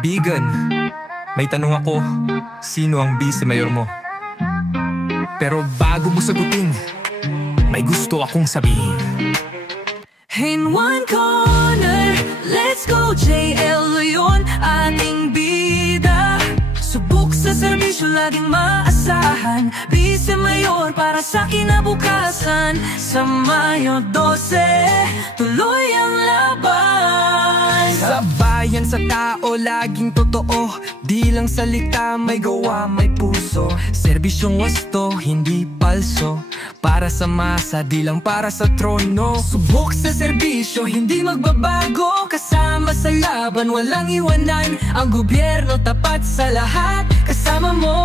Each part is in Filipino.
Kaibigan, may tanong ako, sino ang vice mayor mo? Pero bago mo sagutin, may gusto akong sabihin. In one corner, let's go JL, yun ating bida. Subok sa serbisyo, laging maasahan. Vice Mayor para sa kinabukasan. Sa Mayo 12, tuloy ang laban. Sa bayan, sa tao, laging totoo. Di lang salita, may gawa, may puso. Serbisyong wasto, hindi palso. Para sa masa, di lang para sa trono. Subok sa serbisyo, hindi magbabago. Kasama sa laban, walang iwanan. Ang gobyerno tapat sa lahat. Kasama mo,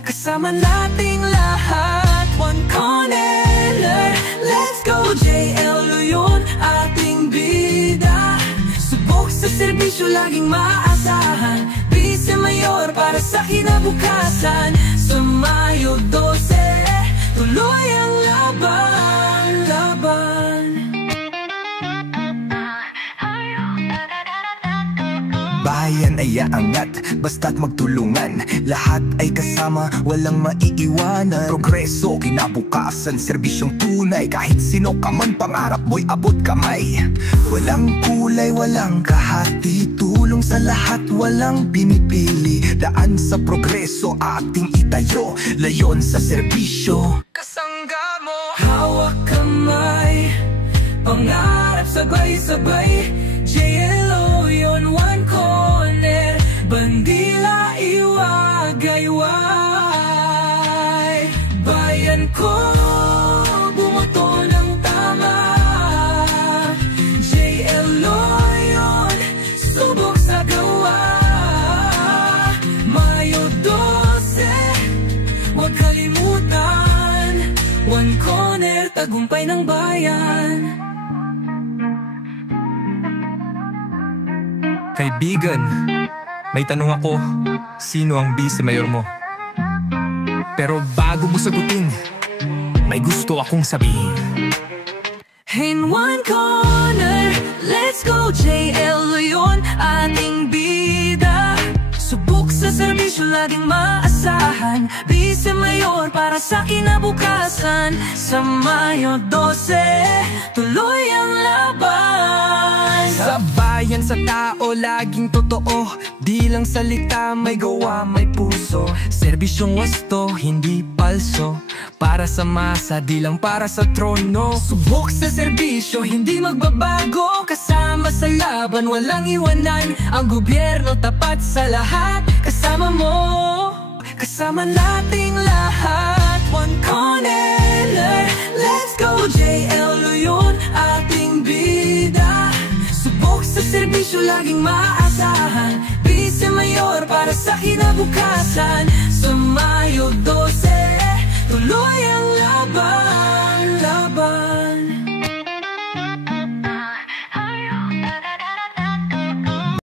kasama nating lahat. One corner, let's go JL, yun ating bida. Subok sa serbisyo, laging maasahan. Vice Mayor para sa kinabukasan. Sa Mayo 12, tuloy ang laban, laban. Bayan ay aangat, basta't magtulungan. Lahat ay kasama, walang maiiwanan. Progreso, kinabukasan, serbisyong tunay. Kahit sino ka man, pangarap mo'y abot kamay. Walang kulay, walang kahati. Tulong sa lahat, walang pinipili. Daan sa progreso, ating itayo. Layon sa serbisyo, Kasangga mo, Hawak kamay, pangarap sabay-sabay. JLO, yun one corner. Bandila iwagayway. Bayan ko, bumoto ng tama. JLO, yun subok sa gawa. Mayo 12, huwag kalimutan. One corner, tagumpay ng bayan. Kaibigan, may tanong ako, sino ang vice mayor mo? Pero bago mo sagutin, may gusto akong sabihin. In one corner, let's go JL, yun ating bida. Subok sa serbisyo, laging maasahan. Vice Mayor para sa kinabukasan. Sa Mayo 12, tuloy ang laban. Sa bayan, sa tao, laging totoo. Di lang salita, may gawa, may puso. Serbisyong wasto, hindi palso. Para sa masa, di lang para sa trono. Subok sa serbisyo, hindi magbabago. Kasama sa laban, walang iwanan. Ang gobyerno tapat sa lahat. Kasama mo, kasama nating lahat. One corner, let's go JL, yun ating bida. Subok sa serbisyo, laging maasahan. Vice Mayor para sa kinabukasan. Sa Mayo 12,